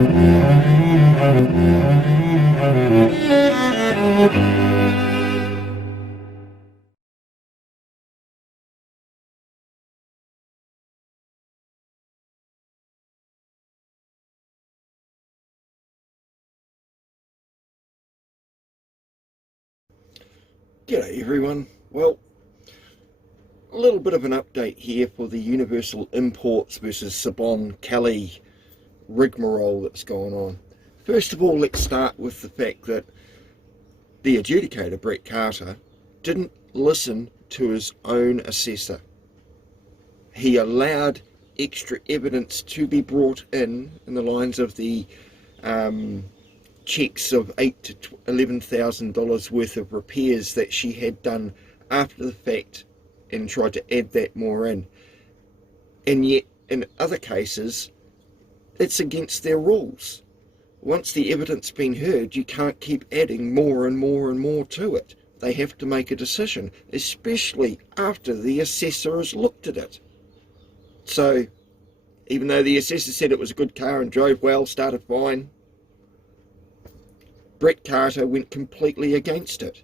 G'day everyone. Well, a little bit of an update here for the Universal Imports versus Siobhan Kelly rigmarole that's going on. First of all, let's start with the fact that the adjudicator, Brent Carter, didn't listen to his own assessor. He allowed extra evidence to be brought in the lines of the checks of $8,000 to $11,000 worth of repairs that she had done after the fact, and tried to add that more in. And yet, in other cases, it's against their rules. Once the evidence been heard, you can't keep adding more and more and more to it. They have to make a decision, especially after the assessor has looked at it. So, even though the assessor said it was a good car and drove well, started fine, Brent Carter went completely against it.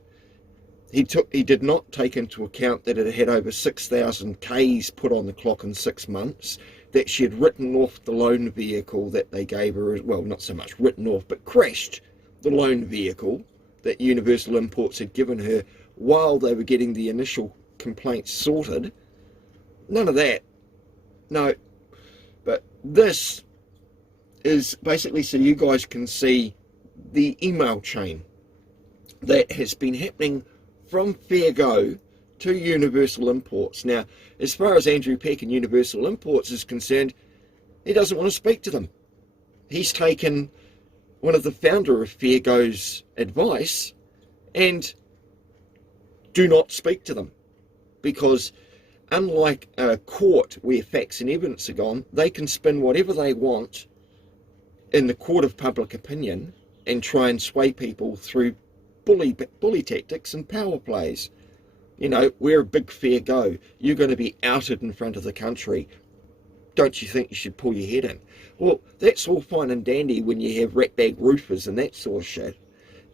He did not take into account that it had over 6,000 Ks put on the clock in 6 months, that she had written off the loan vehicle that they gave her, well, not so much written off, but crashed the loan vehicle that Universal Imports had given her while they were getting the initial complaints sorted. None of that. No. But this is basically so you guys can see the email chain that has been happening from Fair Go to Universal Imports. Now, as far as Andrew Peck and Universal Imports is concerned, he doesn't want to speak to them. He's taken one of the founder of Fair Go's advice and do not speak to them, because unlike a court where facts and evidence are gone, they can spin whatever they want in the court of public opinion and try and sway people through bully tactics and power plays. You know, we're a big Fair Go. You're going to be outed in front of the country. Don't you think you should pull your head in? Well, that's all fine and dandy when you have ratbag roofers and that sort of shit.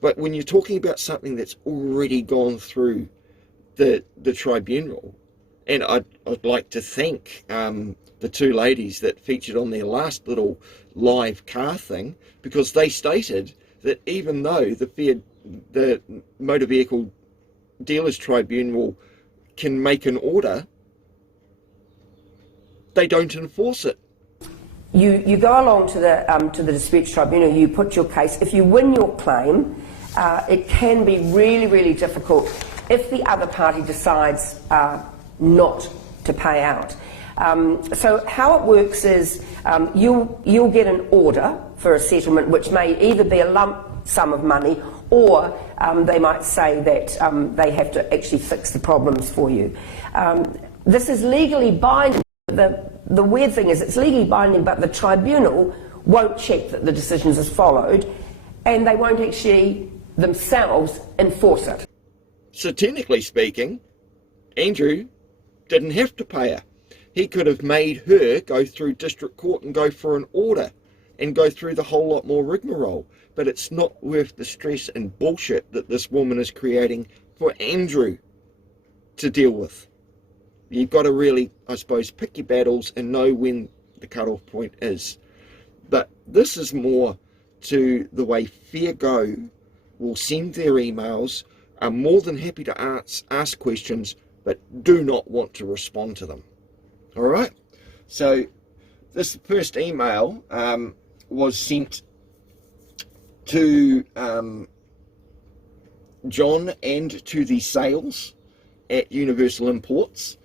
But when you're talking about something that's already gone through the tribunal, and I'd like to thank the two ladies that featured on their last little live car thing, because they stated that even though the Motor Vehicle Dealers Tribunal can make an order, they don't enforce it. You go along to the disputes tribunal, you put your case. If you win your claim, it can be really, really difficult if the other party decides not to pay out. So how it works is you'll get an order for a settlement, which may either be a lump sum of money, or they might say that they have to actually fix the problems for you. This is legally binding. The weird thing is it's legally binding, but the tribunal won't check that the decisions is followed, and they won't actually themselves enforce it. So technically speaking, Andrew didn't have to pay her. He could have made her go through district court and go for an order and go through the whole lot more rigmarole. But it's not worth the stress and bullshit that this woman is creating for Andrew to deal with. You've got to really, I suppose, pick your battles and know when the cutoff point is. But this is more to the way Fair Go will send their emails, are more than happy to ask questions, but do not want to respond to them. All right? So this first email was sent to John and to the sales at Universal Imports,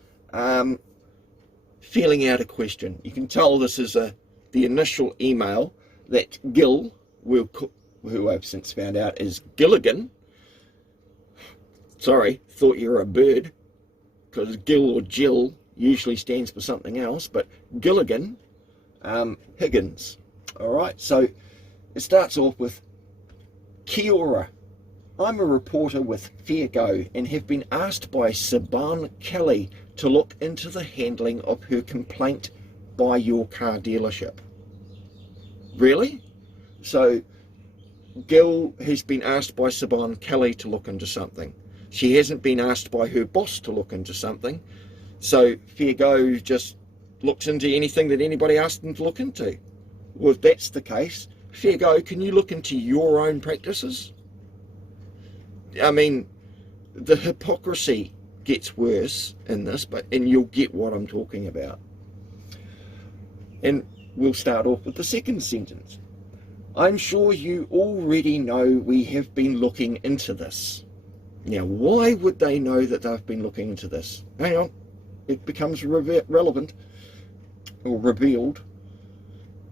filling out a question. You can tell this is the initial email that Gill, who I've since found out is Gilligan, sorry, thought you were a bird, because Gill or Jill usually stands for something else, but Gilligan Higgins. All right, so it starts off with, Kia ora. I'm a reporter with Fair Go and have been asked by Siobhan Kelly to look into the handling of her complaint by your car dealership. Really? So Gill has been asked by Siobhan Kelly to look into something. She hasn't been asked by her boss to look into something. So fair go just looks into anything that anybody asked them to look into. Well, if that's the case, fair go, can you look into your own practices? I mean, the hypocrisy gets worse in this, and you'll get what I'm talking about. And we'll start off with the second sentence. I'm sure you already know we have been looking into this. Now, why would they know that they've been looking into this? Hang on, it becomes relevant or revealed.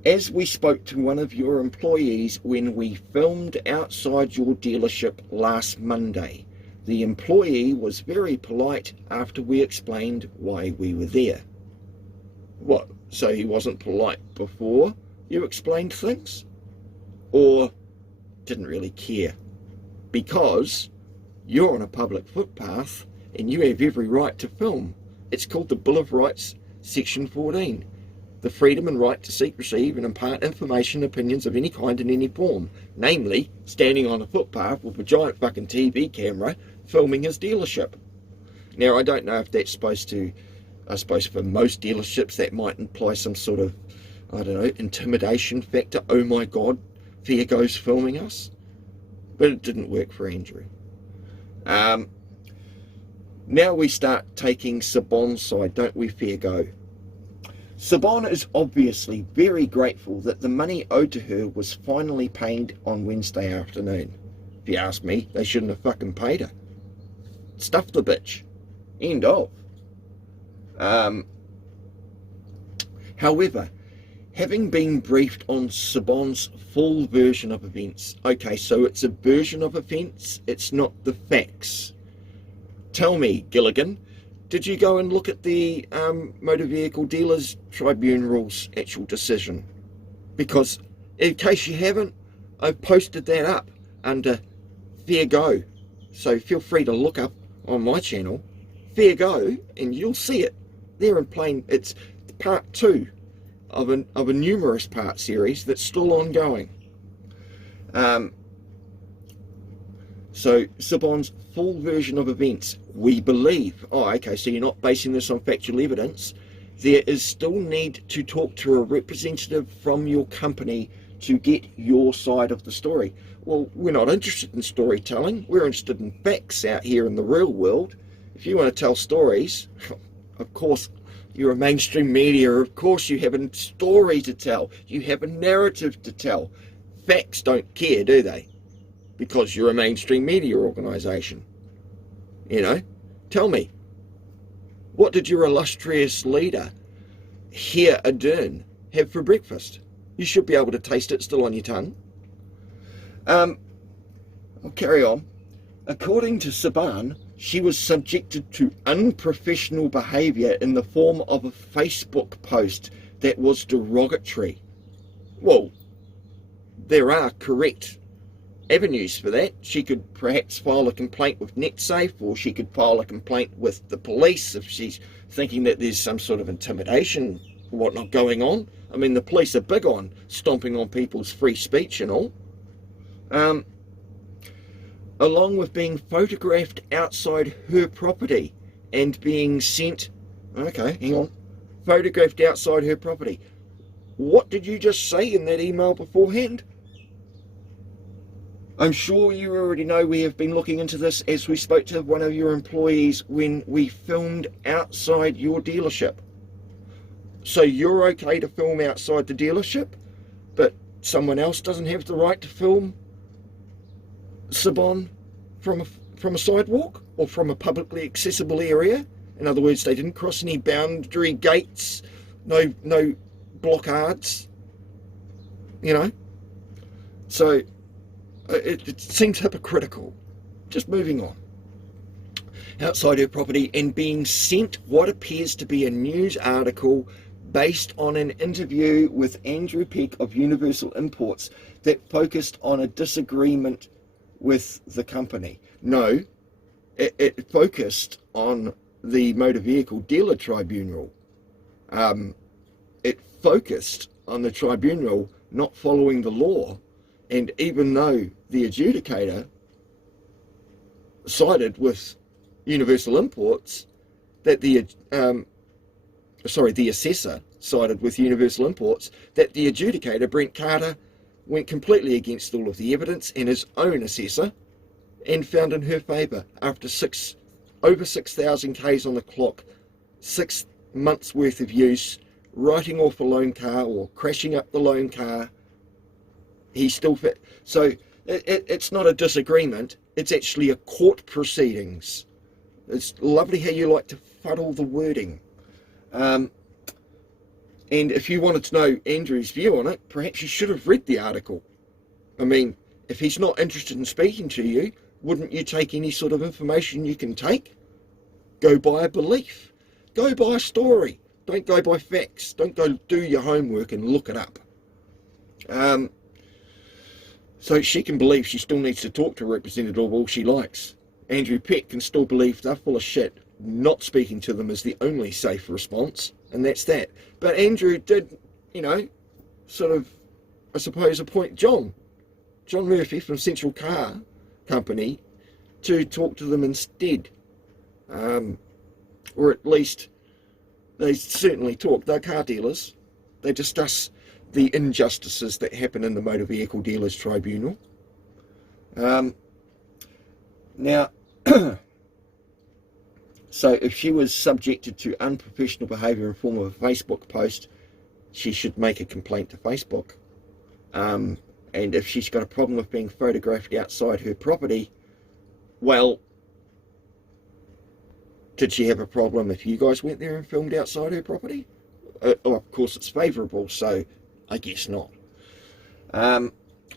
As we spoke to one of your employees when we filmed outside your dealership last Monday, the employee was very polite after we explained why we were there. What? So he wasn't polite before you explained things? Or didn't really care? Because you're on a public footpath and you have every right to film. It's called the Bill of Rights, Section 14. The freedom and right to seek, receive and impart information, opinions of any kind in any form. Namely, standing on a footpath with a giant fucking TV camera filming his dealership. Now, I don't know if that's supposed to, I suppose for most dealerships that might imply some sort of, I don't know, intimidation factor. Oh my God, fair goes filming us. But it didn't work for Andrew. Now we start taking Siobhan's side, don't we, fair go? Siobhan is obviously very grateful that the money owed to her was finally paid on Wednesday afternoon. If you ask me, they shouldn't have fucking paid her. Stuff the bitch. End of. However, having been briefed on Siobhan's full version of events, okay, so it's a version of events, it's not the facts. Tell me, Gilligan, did you go and look at the Motor Vehicle Dealers Tribunal's actual decision? Because in case you haven't, I've posted that up under Fair Go. So feel free to look up on my channel, Fair Go, and you'll see it. There in plain, it's part 2 of a numerous part series that's still ongoing. So Siobhan's full version of events, we believe. Oh, okay, so you're not basing this on factual evidence. There is still need to talk to a representative from your company to get your side of the story. Well, we're not interested in storytelling. We're interested in facts out here in the real world. If you want to tell stories, of course, you're a mainstream media. Of course, you have a story to tell. You have a narrative to tell. Facts don't care, do they? Because you're a mainstream media organisation. You know? Tell me, what did your illustrious leader here at Dern have for breakfast? You should be able to taste it still on your tongue. I'll carry on. According to Siobhan, she was subjected to unprofessional behaviour in the form of a Facebook post that was derogatory. Well, there are correct avenues for that. She could perhaps file a complaint with NetSafe, or she could file a complaint with the police if she's thinking that there's some sort of intimidation or whatnot going on. I mean, the police are big on stomping on people's free speech and all. Along with being photographed outside her property and being sent, okay, hang on, photographed outside her property. What did you just say in that email beforehand? I'm sure you already know we have been looking into this as we spoke to one of your employees when we filmed outside your dealership. So you're okay to film outside the dealership, but someone else doesn't have the right to film Siobhan from a sidewalk or from a publicly accessible area? In other words, they didn't cross any boundary gates, no blockades, you know? So it seems hypocritical. Just moving on. Outside her property and being sent what appears to be a news article based on an interview with Andrew Peck of Universal Imports that focused on a disagreement with the company. No, it focused on the Motor Vehicle Dealer Tribunal. It focused on the tribunal not following the law And even though the adjudicator sided with Universal Imports, that the assessor sided with Universal Imports, that the adjudicator, Brent Carter, went completely against all of the evidence and his own assessor, and found in her favour after over 6,000 Ks on the clock, 6 months worth of use, writing off a loan car or crashing up the loan car. He still fit. So it's not a disagreement, it's actually a court proceedings. It's lovely how you like to fuddle the wording. And if you wanted to know Andrew's view on it, perhaps you should have read the article. I mean, if he's not interested in speaking to you, wouldn't you take any sort of information you can take? Go by a belief. Go by a story. Don't go by facts. Don't go do your homework and look it up. So she can believe she still needs to talk to a representative all she likes. Andrew Peck can still believe they're full of shit. Not speaking to them is the only safe response, and that's that. But Andrew did, sort of, I suppose, appoint John Murphy from Central Car Company to talk to them instead. Or at least they certainly talk. They're car dealers. They discuss the injustices that happen in the Motor Vehicle Dealers Tribunal. Now, so if she was subjected to unprofessional behaviour in the form of a Facebook post, she should make a complaint to Facebook. And if she's got a problem with being photographed outside her property, well, did she have a problem if you guys went there and filmed outside her property? Of course it's favourable, so I guess not.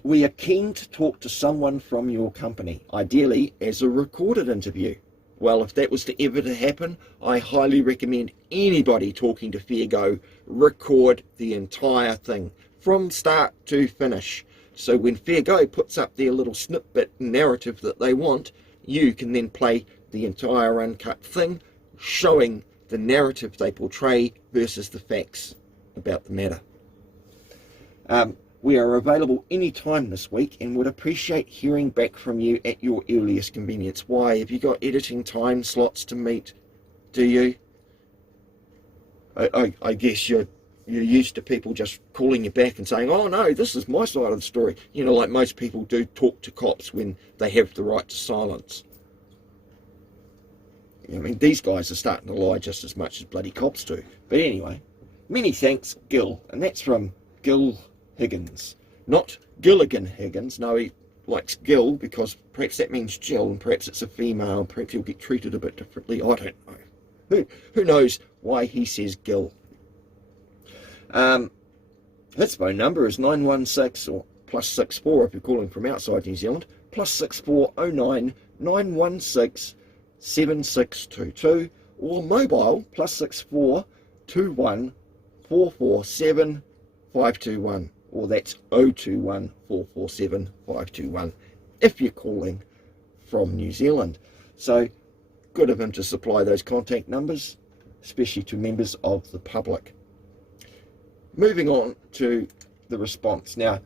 We are keen to talk to someone from your company, ideally as a recorded interview. Well, if that was to ever to happen, I highly recommend anybody talking to Fair Go record the entire thing from start to finish. So when Fair Go puts up their little snippet narrative that they want, you can then play the entire uncut thing, showing the narrative they portray versus the facts about the matter. We are available any time this week and would appreciate hearing back from you at your earliest convenience. Why? Have you got editing time slots to meet? Do you? I guess you're used to people just calling you back and saying, oh no, this is my side of the story. Like most people do talk to cops when they have the right to silence. I mean, these guys are starting to lie just as much as bloody cops do. But anyway, many thanks, Gill. And that's from Gill Higgins. Not Gilligan Higgins. No, he likes Gill because perhaps that means Jill and perhaps it's a female. Perhaps he'll get treated a bit differently. I don't know. Who knows why he says Gill. His phone number is 916 or +64 if you're calling from outside New Zealand. +6409 916 7622 or mobile +64 21 447 521, or that's 021 447 521 if you're calling from New Zealand. So good of him to supply those contact numbers, especially to members of the public. Moving on to the response. Now,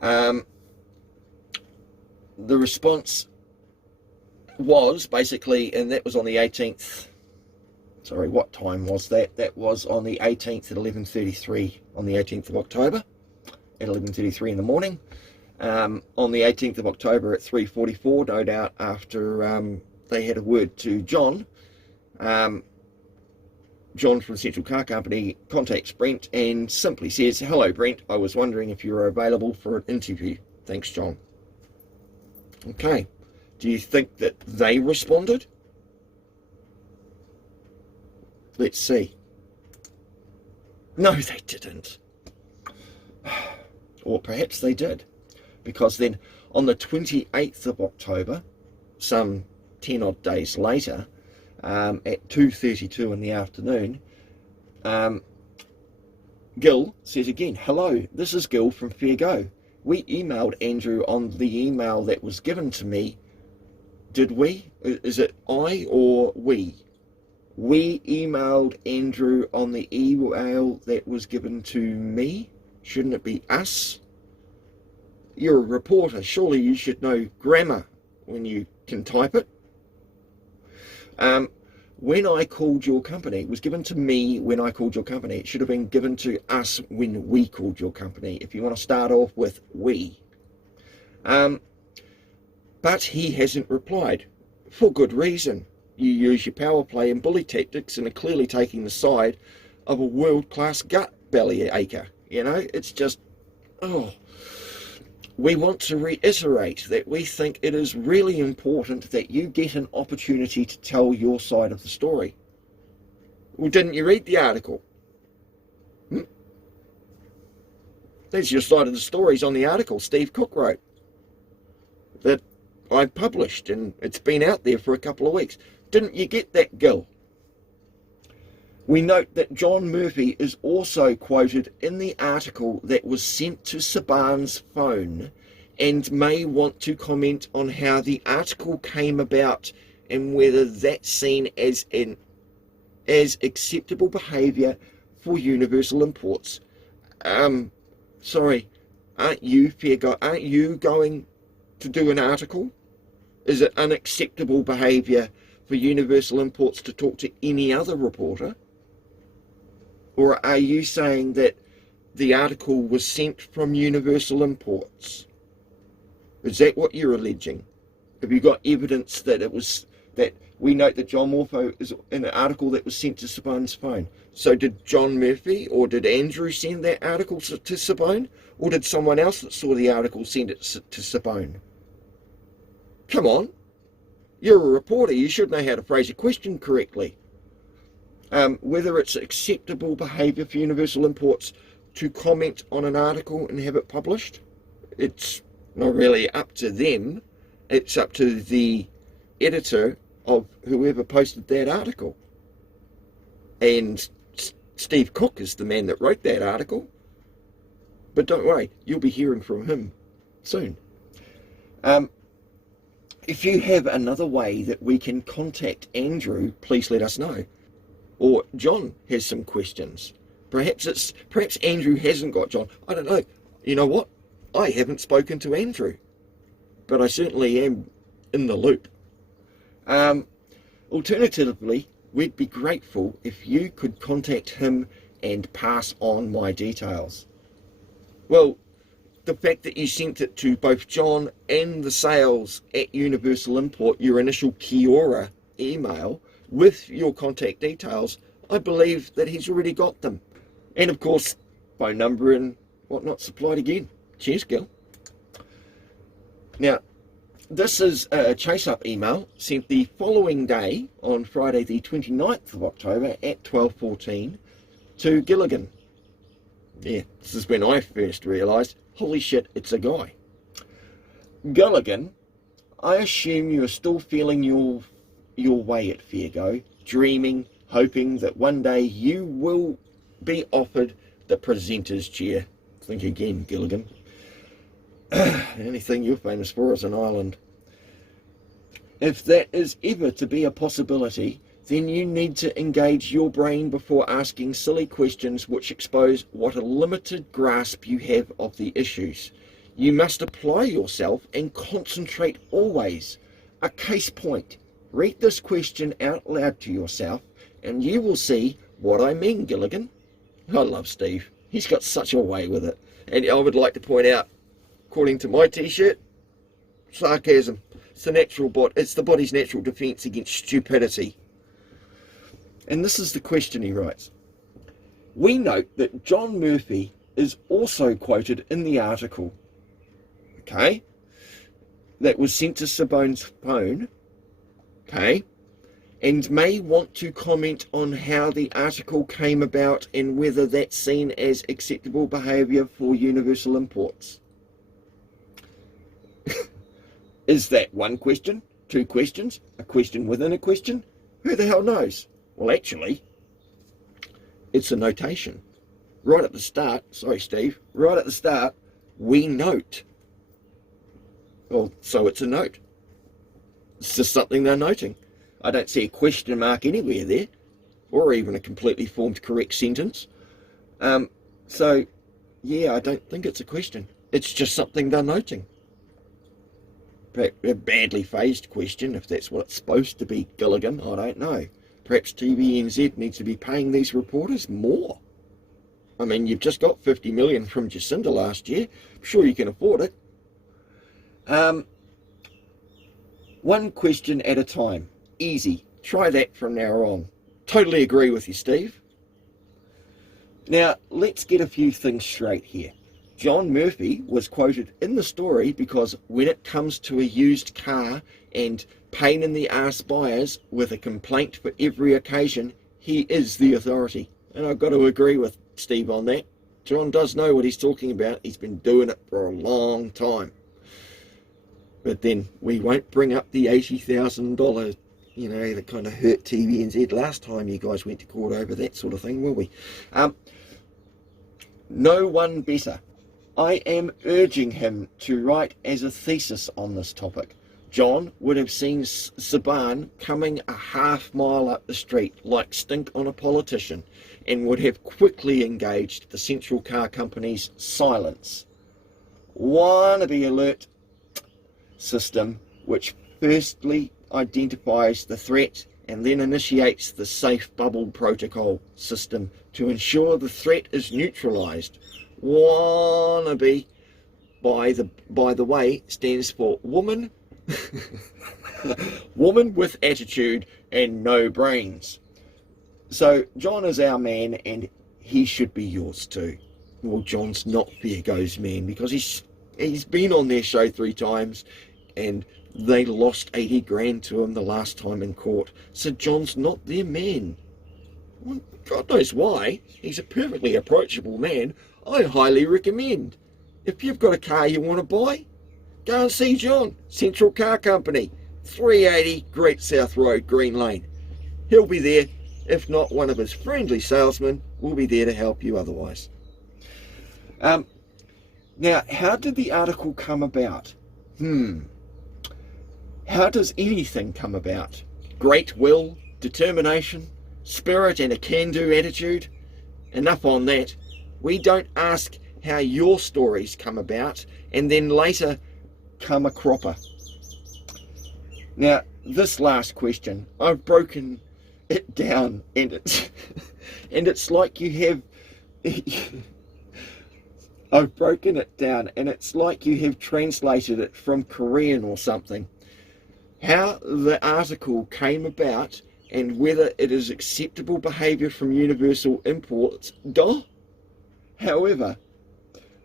the response was basically, and that was on the 18th, sorry, what time was that? That was on the 18th at 11:33, on the 18th of October, at 11:33 in the morning. On the 18th of October at 3:44, no doubt after they had a word to John. John from Central Car Company contacts Brent and simply says, hello Brent, I was wondering if you were available for an interview. Thanks, John. Okay. Do you think that they responded? Let's see. No, they didn't. Or perhaps they did. Because then on the 28th of October, some 10 odd days later, at 2:32 in the afternoon, Gill says again, hello, this is Gill from Fair Go. We emailed Andrew on the email that was given to me. Did we? Is it I or we? We emailed Andrew on the email that was given to me. Shouldn't it be us? You're a reporter. Surely you should know grammar when you can type it. When I called your company, it was given to me when I called your company. It should have been given to us when we called your company, if you want to start off with we. But he hasn't replied, for good reason. You use your power play and bully tactics and are clearly taking the side of a world-class gut belly acre. You know, it's just, oh. We want to reiterate that we think it is really important that you get an opportunity to tell your side of the story. Well, didn't you read the article? There's your side of the stories on the article Steve Cook wrote that I published, and it's been out there for a couple of weeks. Didn't you get that, Gill? We note that John Murphy is also quoted in the article that was sent to Siobhan's phone and may want to comment on how the article came about and whether that's seen as acceptable behaviour for universal imports. Sorry, aren't you going to do an article? Is it unacceptable behaviour for universal imports to talk to any other reporter? Or are you saying that the article was sent from Universal Imports? Is that what you're alleging? Have you got evidence that that we note that John Morpho is in an article that was sent to Siobhan's phone? So did John Murphy or did Andrew send that article to Siobhan? Or did someone else that saw the article send it to Siobhan? Come on. You're a reporter. You should know how to phrase a question correctly. Whether it's acceptable behaviour for Universal Imports to comment on an article and have it published, it's not really up to them. It's up to the editor of whoever posted that article. And Steve Cook is the man that wrote that article. But don't worry, you'll be hearing from him soon. If you have another way that we can contact Andrew, please let us know. Or John has some questions. Perhaps Andrew hasn't got John. I don't know. You know what? I haven't spoken to Andrew, but I certainly am in the loop. Alternatively, we'd be grateful if you could contact him and pass on my details. Well, the fact that you sent it to both John and the sales at Universal Import, your initial Kiora email, with your contact details, I believe that he's already got them. And of course, phone number and whatnot supplied again. Cheers, Gill. Now, this is a chase-up email sent the following day, on Friday the 29th of October at 12:14, to Gilligan. Yeah, this is when I first realised, holy shit, it's a guy. Gilligan, I assume you are still feeling your way at Fairgo, dreaming, hoping that one day you will be offered the presenter's chair. Think again, Gilligan. The only thing you're famous for is an island. If that is ever to be a possibility, then you need to engage your brain before asking silly questions which expose what a limited grasp you have of the issues. You must apply yourself and concentrate always. A case point. Read this question out loud to yourself and you will see what I mean, Gilligan. I love Steve. He's got such a way with it. And I would like to point out, according to my t-shirt, sarcasm. It's the body's natural defence against stupidity. And this is the question he writes. We note that John Murphy is also quoted in the article, okay, that was sent to Siobhan's phone, okay, and may want to comment on how the article came about and whether that's seen as acceptable behaviour for Universal Imports. Is that one question, two questions, a question within a question? Who the hell knows? Well, actually, it's a notation. Right at the start, sorry Steve, right at the start, we note. Well, so it's a note. It's just something they're noting. I don't see a question mark anywhere there, or even a completely formed correct sentence. So, yeah, I don't think it's a question. It's just something they're noting. A badly phrased question, if that's what it's supposed to be, Gilligan, I don't know. Perhaps TVNZ needs to be paying these reporters more. I mean, you've just got 50 million from Jacinda last year. I'm sure you can afford it. One question at a time. Easy. Try that from now on. Totally agree with you, Steve. Now, let's get a few things straight here. John Murphy was quoted in the story because when it comes to a used car and pain in the arse buyers with a complaint for every occasion, he is the authority. And I've got to agree with Steve on that. John does know what he's talking about. He's been doing it for a long time. But then we won't bring up the $80,000, you know, that kind of hurt TVNZ last time you guys went to court over that sort of thing, will we? No one better. I am urging him to write as a thesis on this topic. John would have seen Siobhan coming a half mile up the street like stink on a politician and would have quickly engaged the Central Car Company's silence. Wannabe alert system, which firstly identifies the threat and then initiates the safe bubble protocol system to ensure the threat is neutralized. Wannabe, by the way, stands for woman woman with attitude and no brains. So John is our man and he should be yours too. Well, John's not Fair Go's man because he's been on their show 3 times and they lost 80 grand to him the last time in court. So John's not their man. Well, God knows why. He's a perfectly approachable man. I highly recommend. If you've got a car you want to buy, go and see John, Central Car Company, 380 Great South Road, Green Lane. He'll be there. If not, one of his friendly salesmen will be there to help you otherwise. Now, how did the article come about? How does anything come about? Great will, determination, spirit and a can-do attitude? Enough on that. We don't ask how your stories come about and then later come a cropper. Now, this last question, I've broken it down and it's like you have I've broken it down and it's like you have translated it from Korean or something. How the article came about and whether it is acceptable behaviour from Universal Imports. However,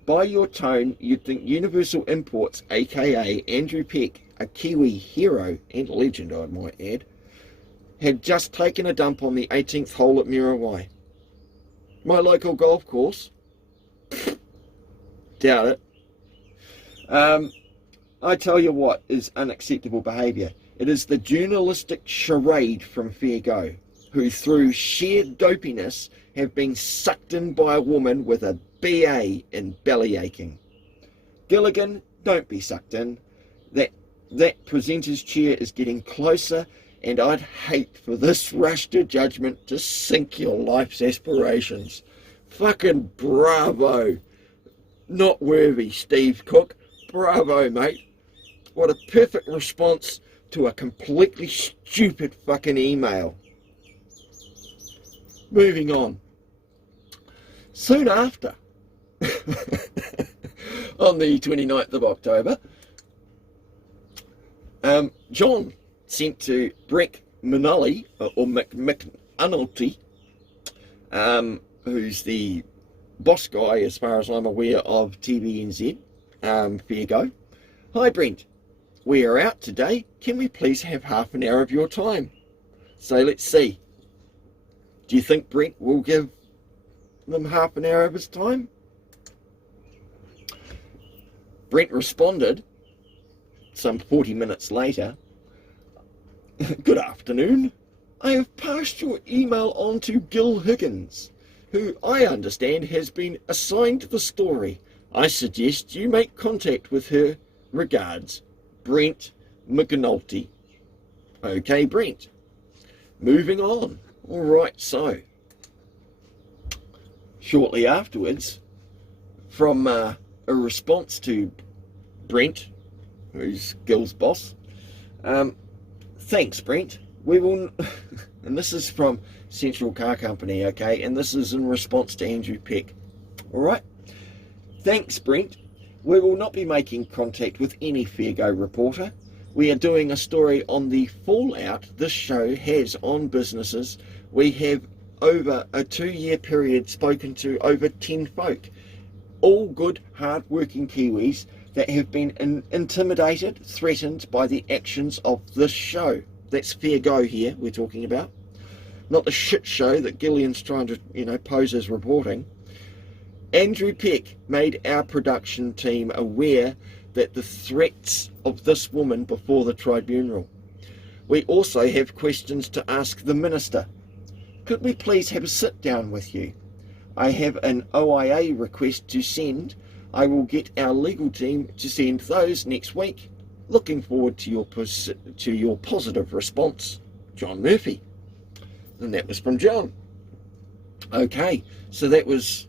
by your tone, you'd think Universal Imports, aka Andrew Peck, a Kiwi hero and legend I might add, had just taken a dump on the 18th hole at Muriwai. My local golf course? Doubt it. I tell you what is unacceptable behaviour. It is the journalistic charade from Fair Go, who through sheer dopiness have been sucked in by a woman with a BA in belly aching. Gilligan, don't be sucked in. That presenter's chair is getting closer and I'd hate for this rush to judgment to sink your life's aspirations. Fucking bravo. Not worthy, Steve Cook. Bravo, mate. What a perfect response to a completely stupid fucking email. Moving on. Soon after, on the 29th of October, John sent to Brent McAnulty, or McAnulty, who's the boss guy, as far as I'm aware, of TVNZ, Fair Go. Hi Brent, we are out today. Can we please have half an hour of your time? So let's see. Do you think Brent will give them half an hour of his time? Brent responded some 40 minutes later. Good afternoon. I have passed your email on to Gill Higgins, who I understand has been assigned the story. I suggest you make contact with her. Regards, Brent McAnulty. Okay, Brent. Moving on. All right, so shortly afterwards, from a response to Brent, who's Gill's boss. Thanks, Brent. We will, and this is from Central Car Company, okay, and this is in response to Andrew Peck. All right. Thanks, Brent. We will not be making contact with any Fairgo reporter. We are doing a story on the fallout this show has on businesses. We have, over a 2-year period, spoken to over 10 folk, all good, hard-working Kiwis that have been intimidated, threatened by the actions of this show. That's Fairgo here we're talking about, not the shit show that Gillian's trying to, pose as reporting. Andrew Peck made our production team aware that the threats of this woman before the tribunal. We also have questions to ask the minister. Could we please have a sit down with you? I have an OIA request to send. I will get our legal team to send those next week. Looking forward to your positive response, John Murphy. And that was from John. Okay, so that was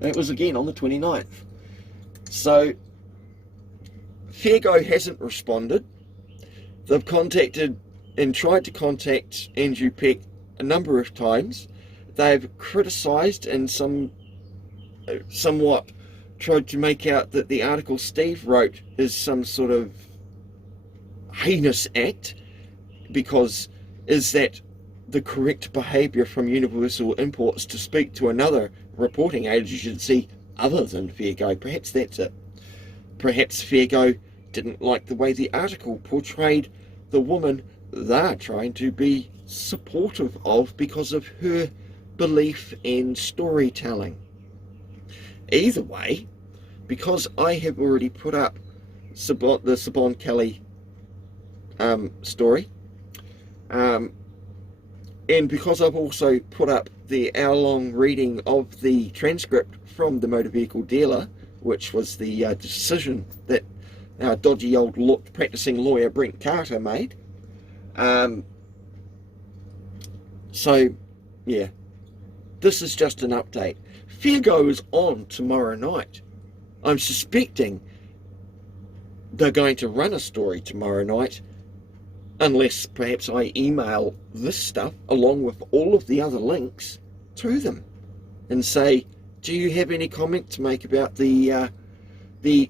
that was again on the 29th. So Fairgo hasn't responded. They've contacted and tried to contact Andrew Peck a number of times. They've criticised and somewhat tried to make out that the article Steve wrote is some sort of heinous act, because is that the correct behaviour from Universal Imports to speak to another reporting agency other than Fairgo? Perhaps that's it. Perhaps Fairgo didn't like the way the article portrayed the woman they're trying to be supportive of because of her belief and storytelling. Either way, because I have already put up the Siobhan Kelly story, and because I've also put up the hour-long reading of the transcript from the motor vehicle dealer, which was the decision that our dodgy old practicing lawyer Brent Carter made. So, yeah, this is just an update. Fairgo is on tomorrow night. I'm suspecting they're going to run a story tomorrow night, unless perhaps I email this stuff along with all of the other links to them and say, do you have any comment to make about the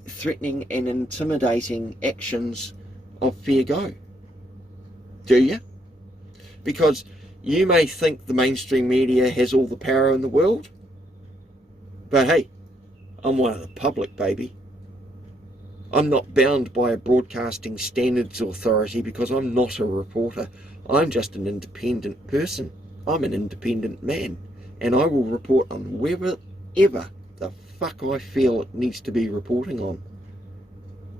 threatening and intimidating actions of Fairgo? Do you? Because you may think the mainstream media has all the power in the world, but hey, I'm one of the public, baby. I'm not bound by a broadcasting standards authority because I'm not a reporter. I'm just an independent person. I'm an independent man, and I will report on wherever the fuck I feel it needs to be reporting on.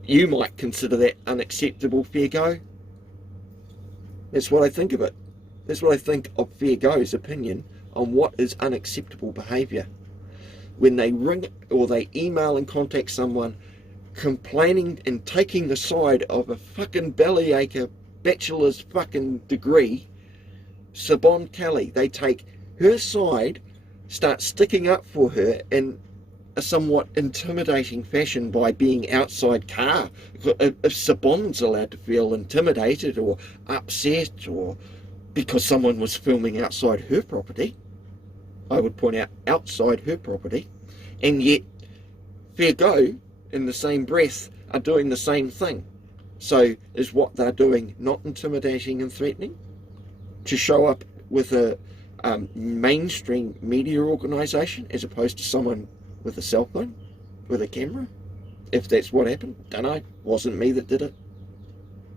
You might consider that unacceptable, Fairgo. That's what I think of it. That's what I think of Fairgo's opinion on what is unacceptable behaviour. When they ring or they email and contact someone complaining and taking the side of a fucking bellyacre bachelor's fucking degree, Siobhan Kelly, they take her side, start sticking up for her in a somewhat intimidating fashion by being outside car. If Siobhan's allowed to feel intimidated or upset or because someone was filming outside her property, I would point out outside her property, and yet Fairgo in the same breath are doing the same thing. So is what they're doing not intimidating and threatening? To show up with a mainstream media organisation as opposed to someone with a cell phone, with a camera? If that's what happened, don't know. Wasn't me that did it.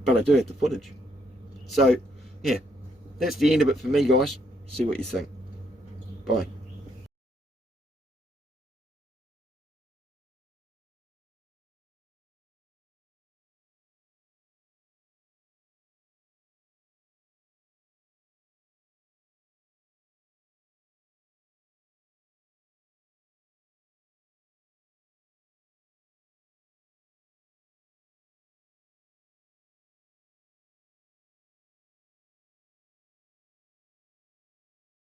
But I do have the footage. So, yeah, that's the end of it for me, guys. See what you think. Bye.